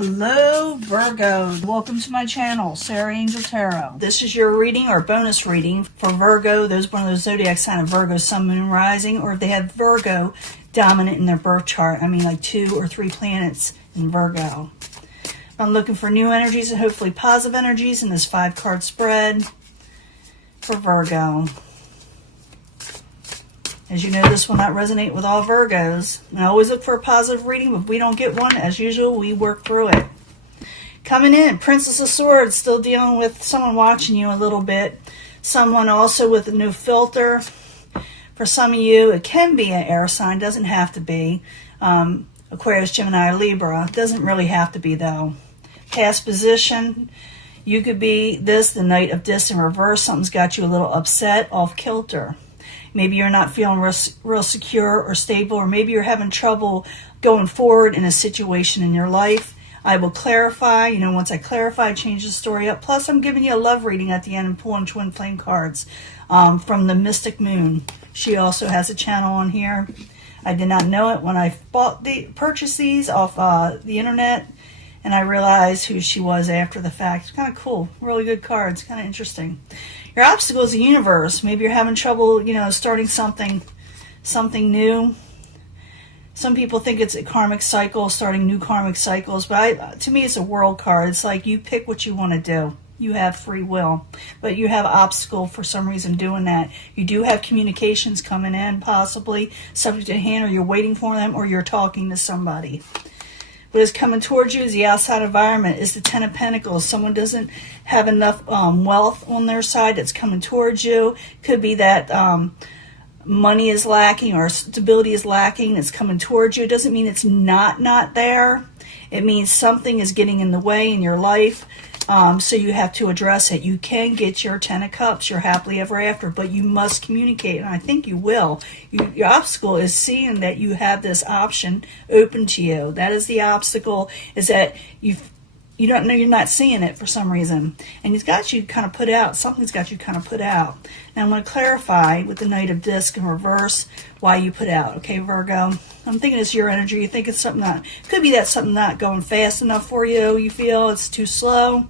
Hello Virgo, welcome to my channel, Sarah Angel Tarot. This is your reading or bonus reading for Virgo, those born of the zodiac sign of Virgo, Sun, Moon, Rising, or if they have Virgo dominant in their birth chart. I mean like 2 or 3 planets in Virgo. I'm looking for new energies and hopefully positive energies in this 5-card spread for Virgo. As you know, this will not resonate with all Virgos. I always look for a positive reading, but if we don't get one, as usual, we work through it. Coming in, Princess of Swords, still dealing with someone watching you a little bit. Someone also with a new filter. For some of you, it can be an air sign, doesn't have to be. Aquarius, Gemini, Libra. Doesn't really have to be, though. Past position, you could be this, the Knight of Discs in reverse. Something's got you a little upset, off kilter. Maybe you're not feeling real secure or stable, or maybe you're having trouble going forward in a situation in your life. I will clarify. Once I clarify, change the story up. Plus, I'm giving you a love reading at the end and pulling twin flame cards from the Mystic Moon. She also has a channel on here. I did not know it when I purchased these off the internet, and I realized who she was after the fact. It's kind of cool. Really good cards. Kind of interesting. Your obstacle is the universe. Maybe you're having trouble, starting something new. Some people think it's a karmic cycle, starting new karmic cycles. But to me, it's a world card. It's like you pick what you want to do. You have free will. But you have obstacle for some reason doing that. You do have communications coming in, possibly subject to hand, or you're waiting for them, or you're talking to somebody. What is coming towards you is the outside environment, is the Ten of Pentacles. Someone doesn't have enough wealth on their side that's coming towards you. Could be that money is lacking or stability is lacking. It's coming towards you. It doesn't mean it's not there. It means something is getting in the way in your life. So you have to address it. You can get your 10 of Cups, your happily ever after, but you must communicate, and I think you will. Your obstacle is seeing that you have this option open to you. That is the obstacle, is that you don't know, you're not seeing it for some reason. And it's got you kind of put out. Something's got you kind of put out. Now I'm going to clarify with the Knight of Discs in reverse why you put out. Okay, Virgo? I'm thinking it's your energy. You think it's something not, could be that something not going fast enough for you. You feel it's too slow.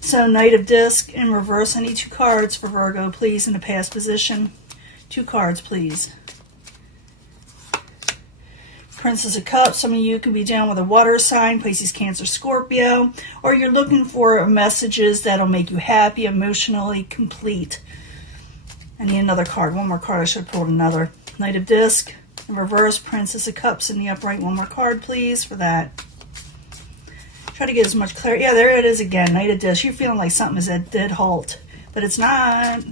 So Knight of Discs in reverse. I need 2 cards for Virgo, please, in the past position. 2 cards, please. Princess of Cups. Some of you could be dealing with a water sign, Pisces, Cancer, Scorpio, or you're looking for messages that'll make you happy, emotionally complete. I need another card. One more card. I should have pulled another. Knight of Discs in reverse, Princess of Cups in the upright. One more card, please, for that. Try to get as much clarity. Yeah, there it is again. Knight of Discs. You're feeling like something is at dead halt, but it's not.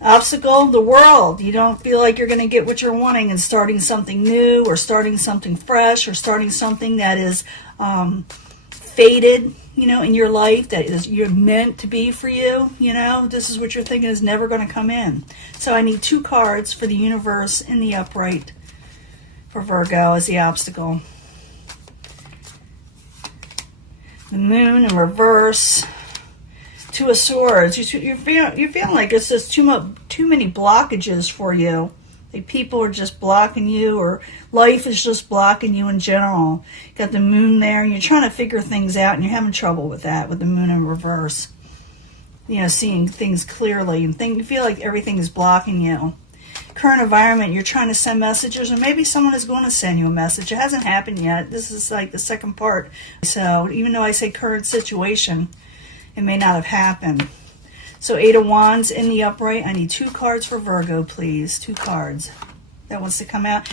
Obstacle, the world. You don't feel like you're going to get what you're wanting, and starting something new, or starting something fresh, or starting something that is faded, in your life, that is you're meant to be for you. This is what you're thinking is never going to come in. So I need 2 cards for the universe in the upright for Virgo as the obstacle. The Moon in reverse. 2 of Swords. You're feeling like it's just too many blockages for you. Like people are just blocking you, or life is just blocking you in general. You got the Moon there, and you're trying to figure things out, and you're having trouble with that, with the Moon in reverse. Seeing things clearly, and you feel like everything is blocking you. Current environment, you're trying to send messages, or maybe someone is going to send you a message. It hasn't happened yet. This is like the second part. So even though I say current situation, it may not have happened. So 8 of Wands in the upright. I need 2 cards for Virgo, please. 2 cards. That wants to come out.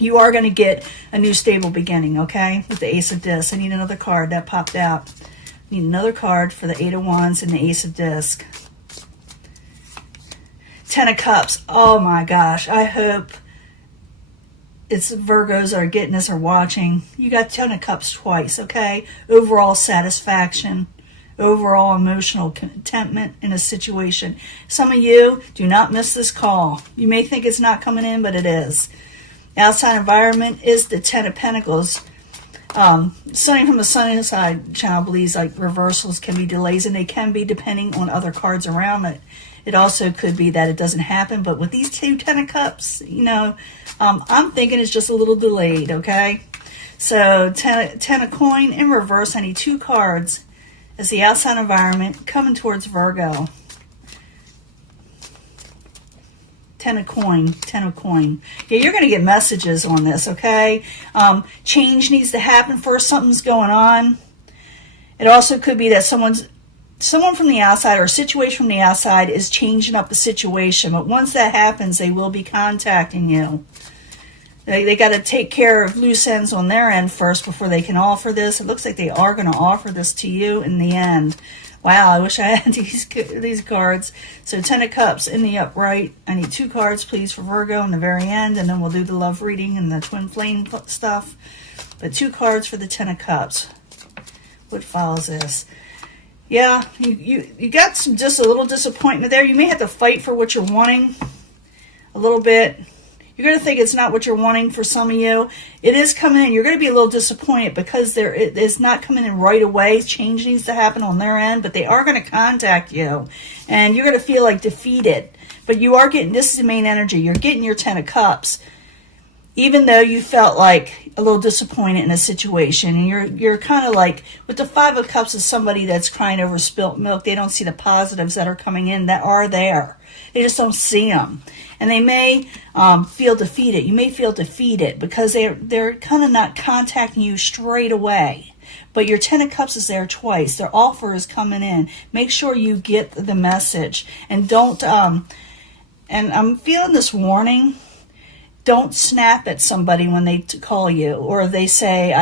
You are going to get a new stable beginning, okay? With the Ace of Discs. I need another card. That popped out. I need another card for the 8 of Wands and the Ace of Discs. 10 of Cups. Oh my gosh. I hope it's Virgos that are getting this or watching. You got 10 of Cups twice, okay? Overall satisfaction. Overall emotional contentment in a situation. Some of you, do not miss this call. You may think it's not coming in, but it is. Outside environment is the 10 of Pentacles. Sunny from the sunny side channel believes like reversals can be delays, and they can be depending on other cards around it. It also could be that it doesn't happen, but with these 2 10 of Cups, I'm thinking it's just a little delayed, okay? So 10 of coin in reverse. I need 2 cards as the outside environment coming towards Virgo. 10 of coin, 10 of coin. Yeah, you're going to get messages on this, okay? Change needs to happen first. Something's going on. It also could be that someone from the outside or a situation from the outside is changing up the situation. But once that happens, they will be contacting you. They got to take care of loose ends on their end first before they can offer this. It looks like they are going to offer this to you in the end. Wow, I wish I had these cards. So 10 of Cups in the upright. I need 2 cards, please, for Virgo in the very end, and then we'll do the love reading and the twin flame stuff. But 2 cards for the 10 of Cups. What follows this? Yeah, you got just a little disappointment there. You may have to fight for what you're wanting a little bit. You're going to think it's not what you're wanting for some of you. It is coming in. You're going to be a little disappointed because it is not coming in right away. Change needs to happen on their end, but they are going to contact you. And you're going to feel like defeated. But you are getting, this is the main energy. You're getting your 10 of Cups. Even though you felt like a little disappointed in a situation. And you're kind of like, with the 5 of Cups is somebody that's crying over spilt milk. They don't see the positives that are coming in that are there. They just don't see them. And they may feel defeated. You may feel defeated because they're kind of not contacting you straight away. But your 10 of Cups is there twice. Their offer is coming in. Make sure you get the message. And don't, and I'm feeling this warning. Don't snap at somebody when they call you. Or they say,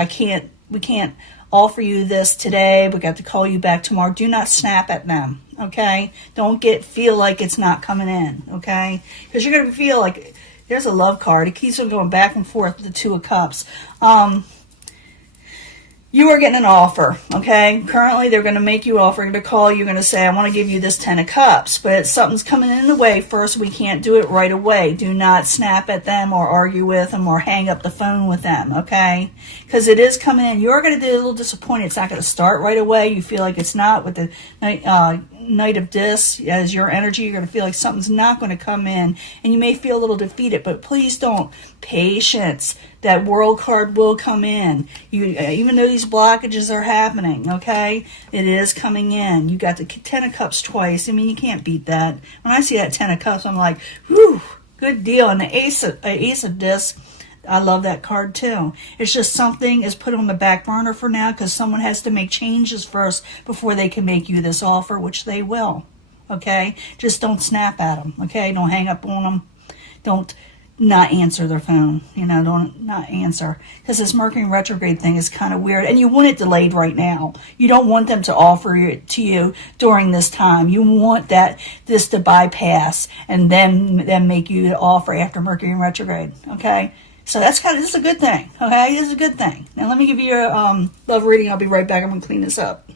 we can't offer you this today. We got to call you back tomorrow. Do not snap at them. Okay, don't feel like it's not coming in, okay? Because you're going to feel like there's a love card. It keeps on going back and forth with the 2 of Cups. You are getting an offer, okay? Currently, they're going to make you an offer. They're going to call you. Going to say, I want to give you this 10 of Cups. But something's coming in the way first. We can't do it right away. Do not snap at them or argue with them or hang up the phone with them, okay? Because it is coming in. You're going to be a little disappointed. It's not going to start right away. You feel like it's not with the Knight of Discs as your energy. You're going to feel like something's not going to come in. And you may feel a little defeated. But please don't. Patience. That World card will come in. Even though these blockages are happening, okay? It is coming in. You got the 10 of Cups twice. I mean, you can't beat that. When I see that 10 of Cups, I'm like, whew, good deal. And the Ace of Discs, I love that card too. It's just something is put on the back burner for now because someone has to make changes first before they can make you this offer, which they will, okay? Just don't snap at them, okay? Don't hang up on them. Don't not answer their phone, don't not answer. Because this Mercury retrograde thing is kind of weird. And you want it delayed right now. You don't want them to offer it to you during this time. You want this to bypass and then make you the offer after Mercury retrograde, okay? So this is a good thing, okay? This is a good thing. Now let me give you a love reading. I'll be right back. I'm going to clean this up.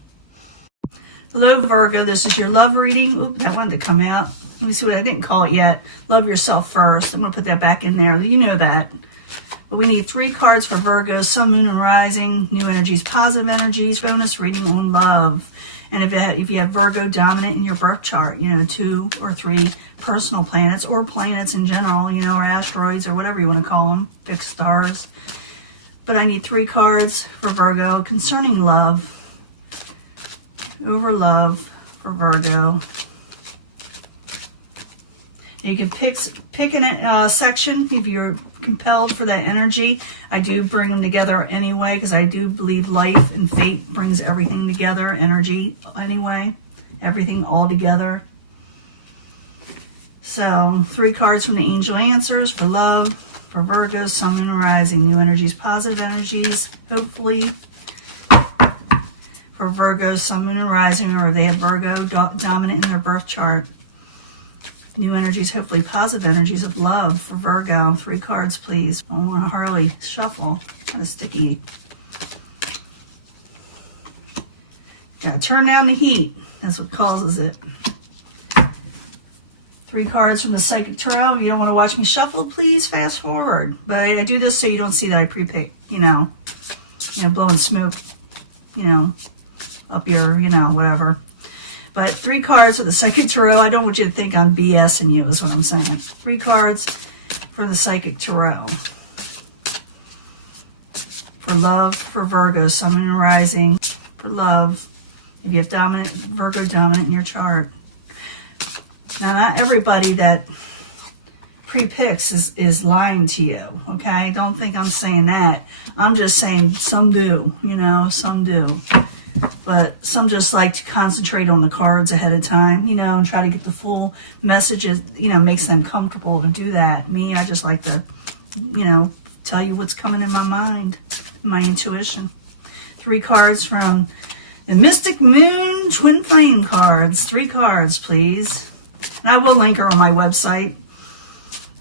Hello, Virgo. This is your love reading. Oop, that wanted to come out. Let me see what I didn't call it yet. Love yourself first. I'm going to put that back in there. You know that. But we need 3 cards for Virgo, Sun, Moon, and Rising. New energies, positive energies, bonus reading on love. And if you have Virgo dominant in your birth chart, 2 or 3 personal planets or planets in general, or asteroids or whatever you want to call them, fixed stars. But I need 3 cards for Virgo concerning love. Over love for Virgo. You can pick a section if you're compelled for that energy. I do bring them together anyway because I do believe life and fate brings everything together, energy anyway, everything all together. So 3 cards from the Angel Answers for love, for Virgo, Sun, Moon, and Rising. New energies, positive energies, hopefully. For Virgo, Sun, Moon, and Rising, or if they have Virgo dominant in their birth chart. New energies, hopefully positive energies of love for Virgo. 3 cards, please. I want to hardly shuffle. Kind of sticky. Gotta turn down the heat. That's what causes it. 3 cards from the Psychic Tarot. If you don't want to watch me shuffle, please fast forward. But I do this so you don't see that I pre-pick, blowing smoke, up your, whatever. But 3 cards for the Psychic Tarot. I don't want you to think I'm BSing you, is what I'm saying. 3 cards for the Psychic Tarot. For for love for Virgo, Sun and Rising, for love, if you have dominant, Virgo dominant in your chart. Now, not everybody that pre-picks is lying to you, okay? Don't think I'm saying that. I'm just saying some do, you know, some do. But some just like to concentrate on the cards ahead of time, you know, and try to get the full messages, you know, makes them comfortable to do that. Me, I just like to, you know, tell you what's coming in my mind, my intuition. 3 cards from the Mystic Moon Twin Flame cards. 3 cards, please. And I will link her on my website.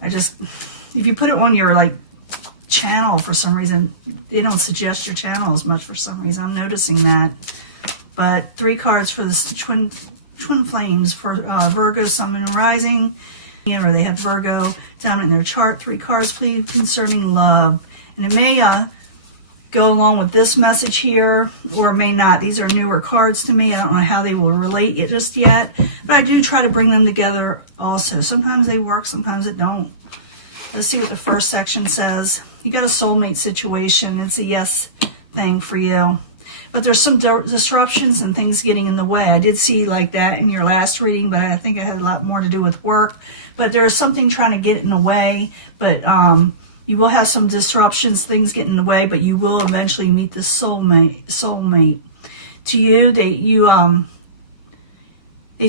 If you put it on your, like, channel for some reason, they don't suggest your channel as much for some reason. I'm noticing that. But 3 cards for the twin flames for Virgo, Sun, and Rising. Or they have Virgo down in their chart. 3 cards, please, concerning love. And it may go along with this message here, or it may not. These are newer cards to me. I don't know how they will relate it just yet, but I do try to bring them together also. Sometimes they work, sometimes it don't. Let's see what the first section says. You got a soulmate situation. It's a yes thing for you. But there's some disruptions and things getting in the way. I did see like that in your last reading, but I think it had a lot more to do with work. But there's something trying to get in the way. But you will have some disruptions, things get in the way, but you will eventually meet this soulmate. To you, they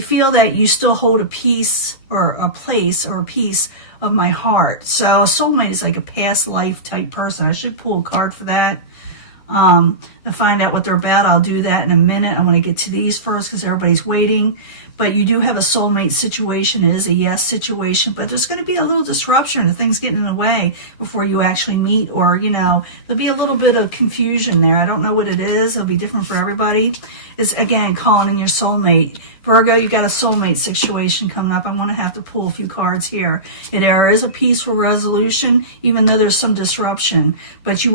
feel that you still hold a piece or a place or a piece of my heart. So a soulmate is like a past life type person. I should pull a card for that. To find out what they're about. I'll do that in a minute. I want to get to these first because everybody's waiting. But you do have a soulmate situation. It is a yes situation, but there's going to be a little disruption and things getting in the way before you actually meet, or, you know, there'll be a little bit of confusion there. I don't know what it is. It'll be different for everybody. It's, again, calling in your soulmate. Virgo, you got a soulmate situation coming up. I'm going to have to pull a few cards here. There is a peaceful resolution, even though there's some disruption. But you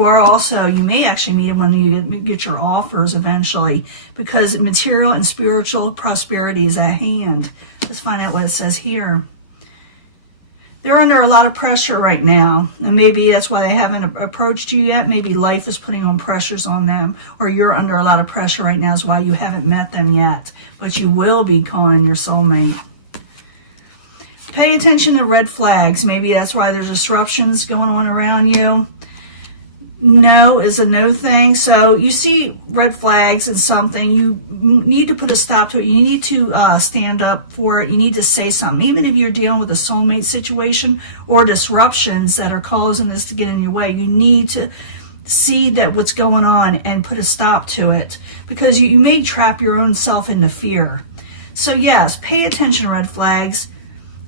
may actually meet him when you get your offers eventually, because material and spiritual prosperity is at hand. Let's find out what it says here. They're under a lot of pressure right now, and maybe that's why they haven't approached you yet. Maybe life is putting on pressures on them, or you're under a lot of pressure right now is why you haven't met them yet. But you will be calling your soulmate. Pay attention to red flags. Maybe that's why there's disruptions going on around you. No is a no thing. So you see red flags in something, you need to put a stop to it. You need to stand up for it. You need to say something. Even if you're dealing with a soulmate situation or disruptions that are causing this to get in your way, you need to see that what's going on and put a stop to it, because you may trap your own self into fear. So yes, pay attention to red flags.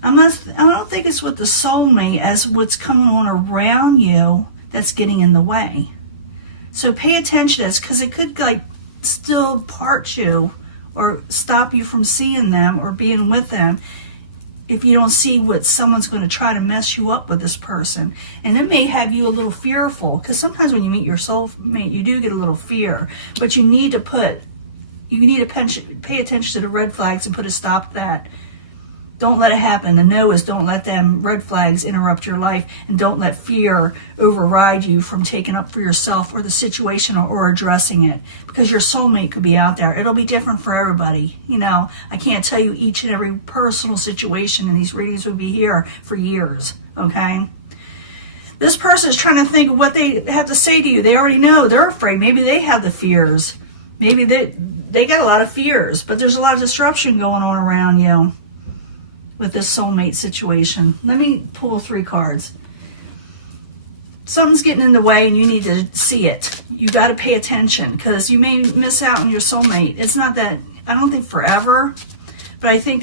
I don't think it's with the soulmate as what's coming on around you that's getting in the way. So pay attention to this, because it could like still part you or stop you from seeing them or being with them if you don't see what someone's going to try to mess you up with this person. And it may have you a little fearful, because sometimes when you meet your soulmate, you do get a little fear. But you need to pay attention to the red flags and put a stop to that. Don't let it happen. The no is don't let them red flags interrupt your life, and don't let fear override you from taking up for yourself or the situation or addressing it, because your soulmate could be out there. It'll be different for everybody. You know, I can't tell you each and every personal situation, and these readings would be here for years, okay? This person is trying to think of what they have to say to you. They already know. They're afraid. Maybe they have the fears. Maybe they got a lot of fears, but there's a lot of disruption going on around you with this soulmate situation. Let me pull 3 cards. Something's getting in the way and you need to see it. You got to pay attention, because you may miss out on your soulmate. It's not that, I don't think forever, but I think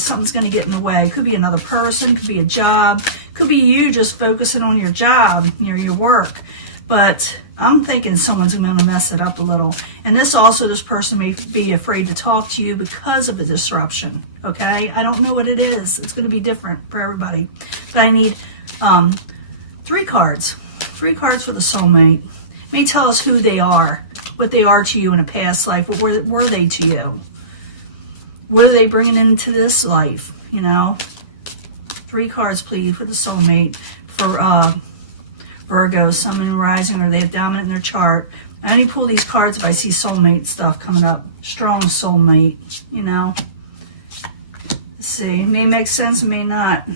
something's going to get in the way. It could be another person, could be a job, could be you just focusing on your job, your work. But I'm thinking someone's going to mess it up a little. And this person may be afraid to talk to you because of the disruption, okay? I don't know what it is. It's going to be different for everybody. But I need 3 cards. 3 cards for the soulmate. It may tell us who they are, what they are to you in a past life. What were they to you? What are they bringing into this life, you know? 3 cards, please, for the soulmate. Virgo, Sun, Moon, Rising, or they have dominant in their chart. I only pull these cards if I see soulmate stuff coming up. Strong soulmate, you know. Let's see. It may make sense, it may not.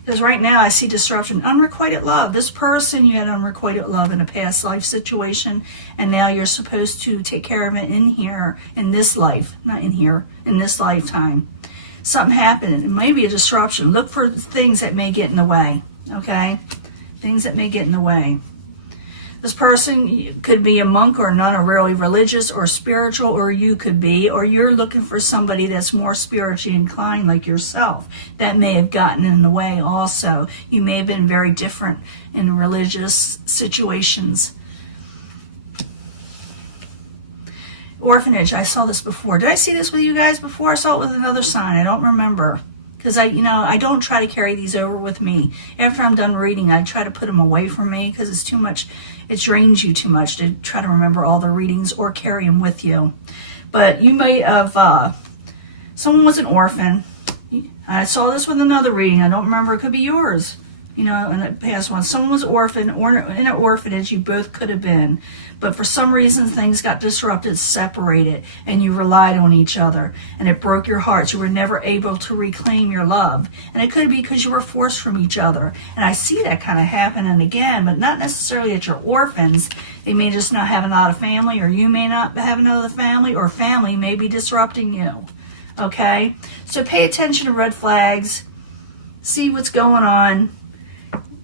Because right now I see disruption. Unrequited love. This person, you had unrequited love in a past life situation, and now you're supposed to take care of it in here, in this life. Not in here, in this lifetime. Something happened. It may be a disruption. Look for things that may get in the way, okay? Things that may get in the way. This person could be a monk or nun, or really religious or spiritual, or you could be, or you're looking for somebody that's more spiritually inclined like yourself. That may have gotten in the way also. You may have been very different in religious situations. Orphanage, I saw this before. Did I see this with you guys before? I saw it with another sign. I don't remember. Because I don't try to carry these over with me. After I'm done reading, I try to put them away from me because it's too much. It drains you too much to try to remember all the readings or carry them with you. But you might have, someone was an orphan. I saw this with another reading. I don't remember. It could be yours. You know, in the past one. Someone was orphan or in an orphanage. You both could have been. But for some reason, things got disrupted, separated, and you relied on each other. And it broke your hearts. You were never able to reclaim your love. And it could be because you were forced from each other. And I see that kind of happening again, but not necessarily at your orphans. They may just not have another family, or you may not have another family, or family may be disrupting you. Okay? So pay attention to red flags. See what's going on.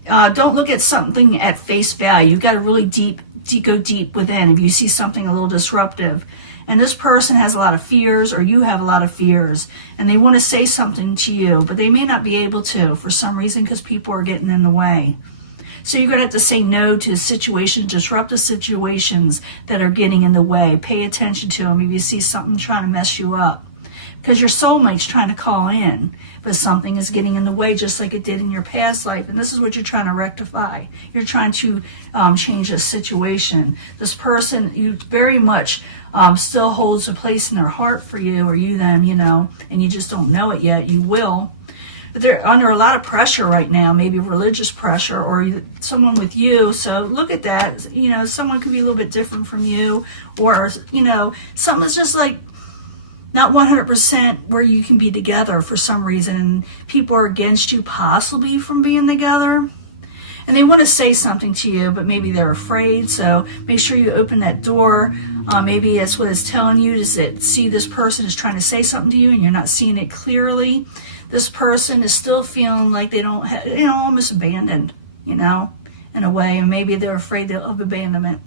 Don't look at something at face value. You've got to really go deep within if you see something a little disruptive. And this person has a lot of fears, or you have a lot of fears, and they want to say something to you, but they may not be able to for some reason because people are getting in the way. So you're going to have to say no to situations, disruptive situations that are getting in the way. Pay attention to them if you see something trying to mess you up. Because your soulmate's trying to call in, but something is getting in the way just like it did in your past life. And this is what you're trying to rectify. You're trying to change the situation. This person, you very much still holds a place in their heart for you, or you them, you know, and you just don't know it yet. You will. But they're under a lot of pressure right now, maybe religious pressure, or someone with you. So look at that. You know, someone could be a little bit different from you, or, you know, something's just like not 100% where you can be together for some reason, and people are against you possibly from being together, and they want to say something to you, but maybe they're afraid. So make sure you open that door. Maybe that's what it's telling you, is that, see, this person is trying to say something to you and you're not seeing it clearly. This person is still feeling like they don't have, you know, almost abandoned, you know, in a way, and maybe they're afraid of abandonment.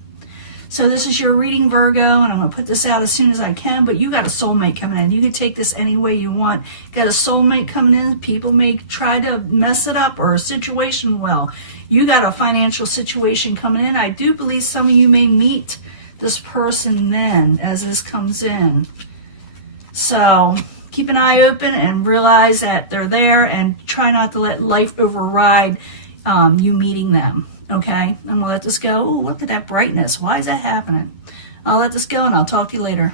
So this is your reading, Virgo, and I'm going to put this out as soon as I can, but you got a soulmate coming in. You can take this any way you want. Got a soulmate coming in. People may try to mess it up, or a situation, well, you got a financial situation coming in. I do believe some of you may meet this person then as this comes in. So keep an eye open and realize that they're there, and try not to let life override you meeting them. Okay, I'm going to let this go. Oh, look at that brightness. Why is that happening? I'll let this go, and I'll talk to you later.